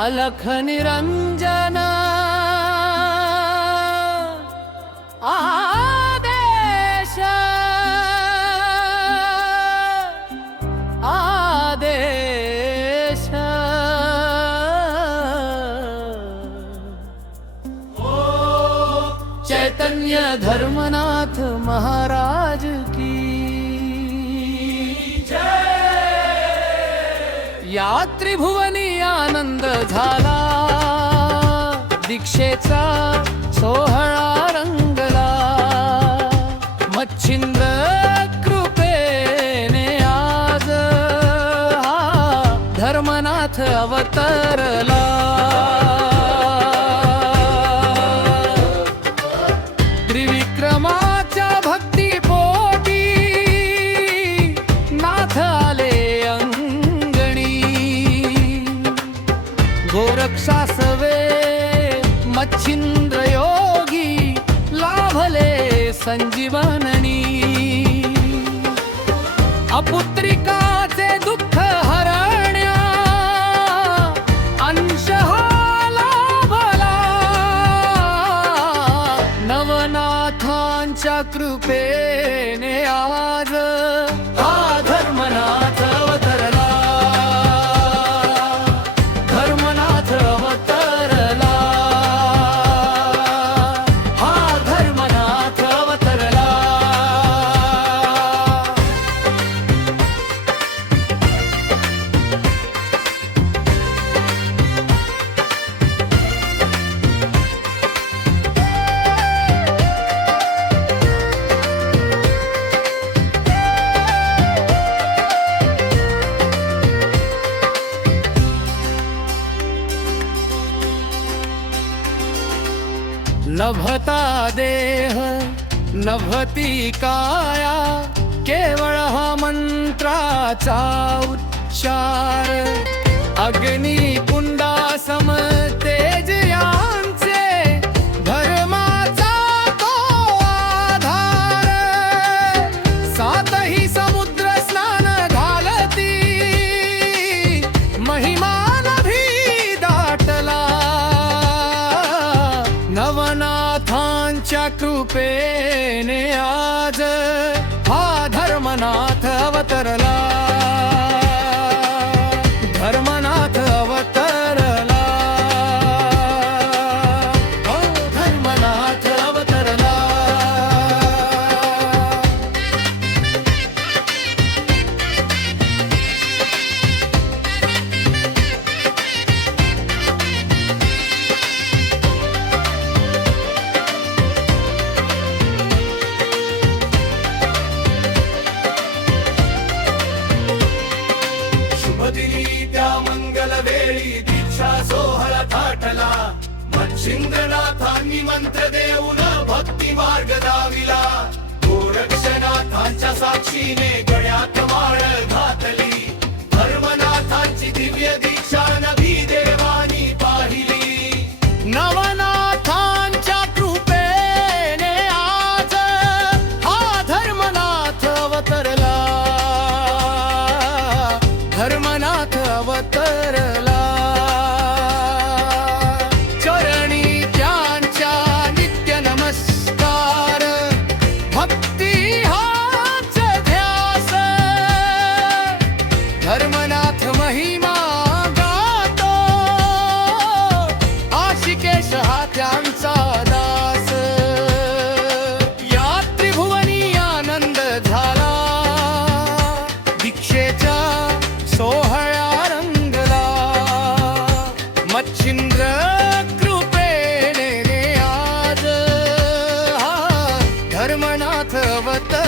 अलख निरंजन आदेश आदेश चैतन्य धर्मनाथ महाराज की या त्रिभुवनी आनंद झाला, दीक्षेचा सोहळा रंगला, मच्छिंद्र कृपेने आज हा धर्मनाथ अवतरला। त्रिविक्रमाच्या भक्ती पोटी नाथ आले गोरक्षासवे मच्छिंद्र योगी लाभले संजीवनी। अपुत्रिकाचे दुःख हरण्या अंश हा लाभला, नवनाथांच्या कृपेने आज हा धर्मनाथ अवतरला। नभता देह नभती काया, केवळ हा मंत्राचा उच्चार। अग्निकुंडा सम तेज यांचे, धर्माचा तो आधार। सातही समुद्र स्नान घालती, महिमा नभी दाटला, नवनाथांच्या कृपेने आज हा धर्मनाथ अवतरला। धर्मनाथ अवतरला, हो धर्मनाथ अवतरला। त्या मंगल वेळी दीक्षा सोहळा थाटला, मच्छिंद्रनाथांनी मंत्र देऊन भक्ती मार्ग दाविला। गोरक्षनाथांच्या साक्षीने गळ्यात माळ घातली, धर्मनाथांची दिव्य दीक्षा नभी देवानी पाहिली। नवनाथांच्या कृपेने आज हा धर्मनाथ अवतरला। धर्मनाथ अवतरला, चरणी त्यांच्या नित्य नमस्कार। भक्ती हाच ध्यास, धर्मनाथ महिमा गातो, आशिकेश हा त्यांचा दास। या त्रिभुवनी आनंद झाला, दीक्षेचा सोहळा रंगला, मच्छिंद्र कृपेने आज हा धर्मनाथ अवतरला।